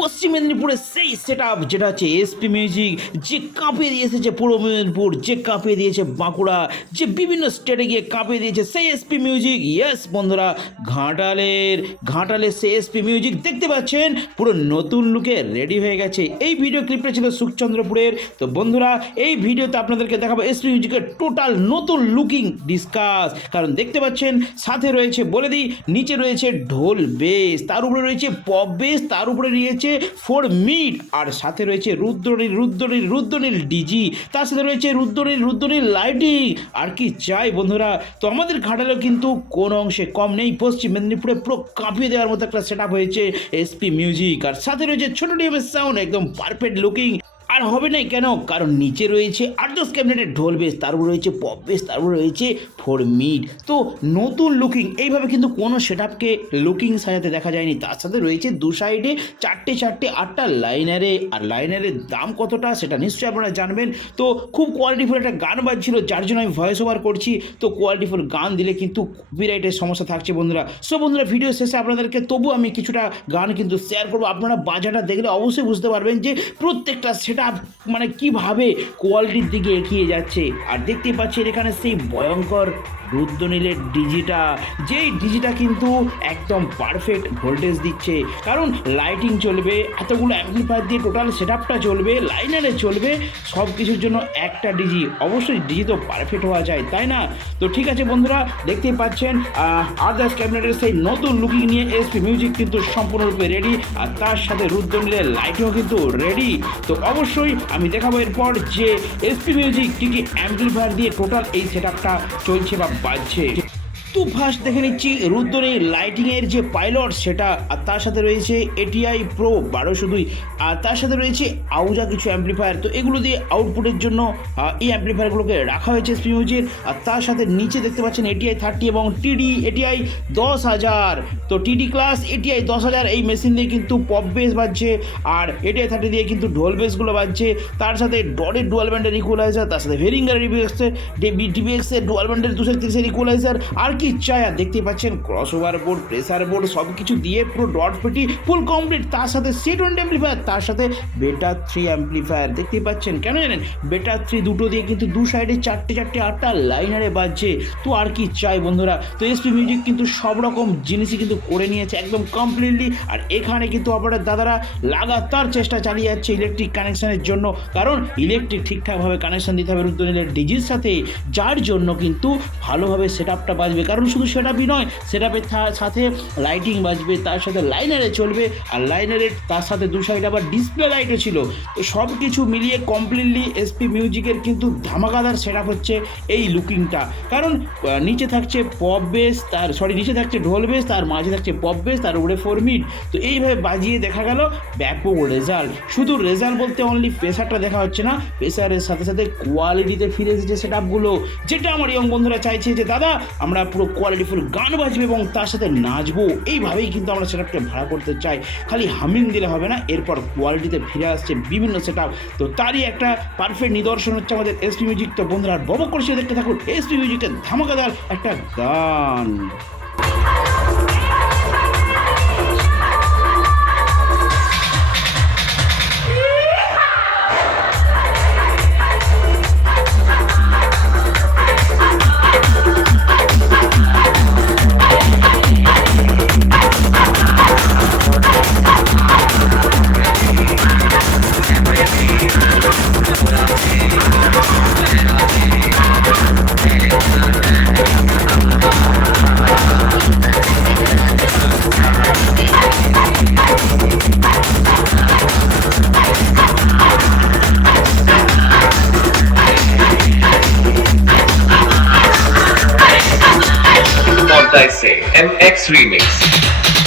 পশ্চিম মেদিনীপুরের সেই set up যেটা হচ্ছে এসপি মিউজিক যে কাঁপিয়ে দিয়েছে যে পূর্ব মেদিনীপুর, যে কাঁপিয়ে দিয়েছে বাঁকুড়া, যে বিভিন্ন স্টেটে গিয়ে কাঁপিয়ে দিয়েছে সেই এসপি মিউজিক ইয়েস বন্ধুরা, ঘাটালের ঘাটালের সেই এসপি মিউজিক দেখতে পাচ্ছেন, পুরো নতুন লুকে রেডি হয়ে গেছে। এই ভিডিও ক্লিপটা ছিল সুখচন্দ্রপুরের। তো বন্ধুরা, এই ভিডিওতে আপনাদেরকে দেখাবো এসপি মিউজিকের টোটাল নতুন লুকিং ডিসকাস কারণ দেখতে পাচ্ছেন, সাথে রয়েছে, বলে দিই, নিচে রয়েছে ঢোল বেস তার উপরে রয়েছে পপ বেস তার উপরে রয়েছে ফোর মিড আর সাথে রয়েছে রুদ্রনীল রুদ্রনীল রুদ্রনীল ডিজি, তার সাথে রয়েছে রুদ্রনীল রুদ্রনীল লাইটিং। আর কি চাই বন্ধুরা? তো আমাদের ঘাটালেও কিন্তু কোনো অংশে কম নেই। পশ্চিম মেদিনীপুরে পুরো কাঁপিয়ে দেওয়ার মতো একটা সেট হয়েছে এসপি মিউজিক আর সাথে রয়েছে ছোট ডিএমএস সাউন্ড একদম পারফেক্ট লুকিং আর হবে না কেন? কারণ নিচে রয়েছে আট দশ ক্যাবিনেটের ঢোল বেস তার উপরে রয়েছে পপ বেস তার উপরে রয়েছে ফোর মিড। তো নতুন লুকিং এইভাবে কিন্তু কোনো সেট আপকে লুকিং সাজাতে দেখা যায়নি। তার সাথে রয়েছে দু সাইডে চারটে চারটে আটটা লাইনারে আর লাইনারের দাম কতটা সেটা নিশ্চয়ই আপনারা জানবেন। তো খুব কোয়ালিটিফুল একটা গান বাজছিল, যার জন্য আমি ভয়েস ওভার করছি। তো কোয়ালিটিফুল গান দিলে কিন্তু কপিরাইটের সমস্যা থাকছে বন্ধুরা। সো বন্ধুরা ভিডিও শেষে আপনাদেরকে তবু আমি কিছুটা গান কিন্তু শেয়ার করব। আপনারা বাজারটা দেখলে অবশ্যই বুঝতে পারবেন যে প্রত্যেকটা সেটা মানে কীভাবে কোয়ালিটির দিকে এগিয়ে যাচ্ছে। আর দেখতেই পাচ্ছেন এখানে সেই ভয়ঙ্কর রুদ্রনীলের ডিজিটা যেই ডিজিটা কিন্তু একদম পারফেক্ট ভোল্টেজ দিচ্ছে। কারণ লাইটিং চলবে, এতগুলো অ্যাম্পলিফায়ার দিয়ে টোটাল সেট আপটা চলবে লাইনারে চলবে সব কিছুর জন্য একটা ডিজি অবশ্যই ডিজি তো পারফেক্ট হওয়া যায়, তাই না? তো ঠিক আছে বন্ধুরা দেখতেই পাচ্ছেন আদার্স ক্যাবিনেটের সেই নতুন লুকিং নিয়ে এসপি মিউজিক কিন্তু সম্পূর্ণরূপে রেডি আর তার সাথে রুদ্রনীলের লাইটিংও কিন্তু রেডি তো অবশ্যই আমি দেখাবো এরপর যে এসপি মিউজিক কি কি অ্যাম্পলিফায়ার দিয়ে টোটাল এই সেট চলছে বা বাজছে। তো ফার্স্ট দেখে নিচ্ছি। রুদ্রের লাইটিংয়ের যে পাইলট সেটা আর তার সাথে রয়েছে এটিআই প্রো বারোশো দুই। আর তার সাথে রয়েছে আউজা কিছু অ্যাম্পলিফায়ার তো এগুলো দিয়ে আউটপুটের জন্য এই অ্যাম্পলিফায়ারগুলোকে রাখা হয়েছে স্পিউজের আর তার সাথে নিচে দেখতে পাচ্ছেন এটিআই থার্টি এবং টিডি এটিআই দশ হাজার। তো টিডি ক্লাস এটিআই দশ হাজার, এই মেশিন দিয়ে কিন্তু পপ বেস বাজছে। আর এটিআই থার্টি দিয়ে কিন্তু ঢোল বেসগুলো বাজছে। তার সাথে ডরের ডুয়াল ব্যান্ডের ইকুয়ালাইজার তার সাথে ভেরিঙ্গার ডিবিএক্সের ডিবিএক্সের ডুয়াল ব্যান্ডের দুশো তিরিশের ইকুয়ালাইজার আর কি চাই আর দেখতে পাচ্ছেন cross over board pressure board সব কিছু দিয়ে পুরো ডট পেটি ফুল কমপ্লিট তার সাথে সি টোয়েন্টি অ্যাম্পলিফায়ার তার সাথে বেটা থ্রি অ্যাম্পলিফায়ার দেখতেই পাচ্ছেন, কেন জানেন? বেটা থ্রি দুটো দিয়ে কিন্তু দু সাইডে চারটে চারটে, আটটা লাইনারে বাজছে। তো আর কি চাই বন্ধুরা? তো এসপি মিউজিক কিন্তু সব রকম জিনিসই কিন্তু করে নিয়েছে, একদম কমপ্লিটলি আর এখানে কিন্তু আপনার দাদারা লাগাতার চেষ্টা চালিয়ে যাচ্ছে ইলেকট্রিক কানেকশনের জন্য। কারণ ইলেকট্রিক ঠিকঠাকভাবে কানেকশন দিতে হবে রুদ্রনীলের ডিজির সাথে, যার জন্য কিন্তু ভালোভাবে সেট আপটা বাজবে। কারণ শুধু সেট আপই নয়, সেট সাথে লাইটিং বাজবে, তার সাথে লাইনারে চলবে, আর লাইনারের তার সাথে দু সাইড আবার ডিসপ্লে লাইটও ছিল। তো সব কিছু মিলিয়ে কমপ্লিটলি এসপি মিউজিকের কিন্তু ধামাকাদার সেট আপ হচ্ছে এই লুকিংটা কারণ নিচে থাকছে পপ বেস তার সরি নিচে থাকছে ঢোল বেস তার মাঝে থাকছে পপ বেস তার উপরে ফোর মিট তো এইভাবে বাজিয়ে দেখা গেল ব্যাপক রেজাল্ট শুধু রেজাল্ট বলতে অনলি প্রেসারটা দেখা হচ্ছে না প্রেসারের সাথে সাথে কোয়ালিটিতে ফিরে এসেছে সেট আপগুলো যেটা আমার ইয়ং বন্ধুরা চাইছে যে, দাদা, আমরা পুরো কোয়ালিটিফুল গান বাজবে এবং তার সাথে নাচবো। এইভাবেই কিন্তু আমরা সেট ভাড়া করতে চাই। খালি হামিং দিলে হবে না, এরপর কোয়ালিটিতে ফিরে আসছে বিভিন্ন সেট তো তারই একটা পারফেক্ট নিদর্শন হচ্ছে আমাদের এসপি মিউজিক তো বন্ধুরা বব করছে দেখতে থাকুন এসপি মিউজিকের ধামাকাদার একটা গান। I Say, MX Remix.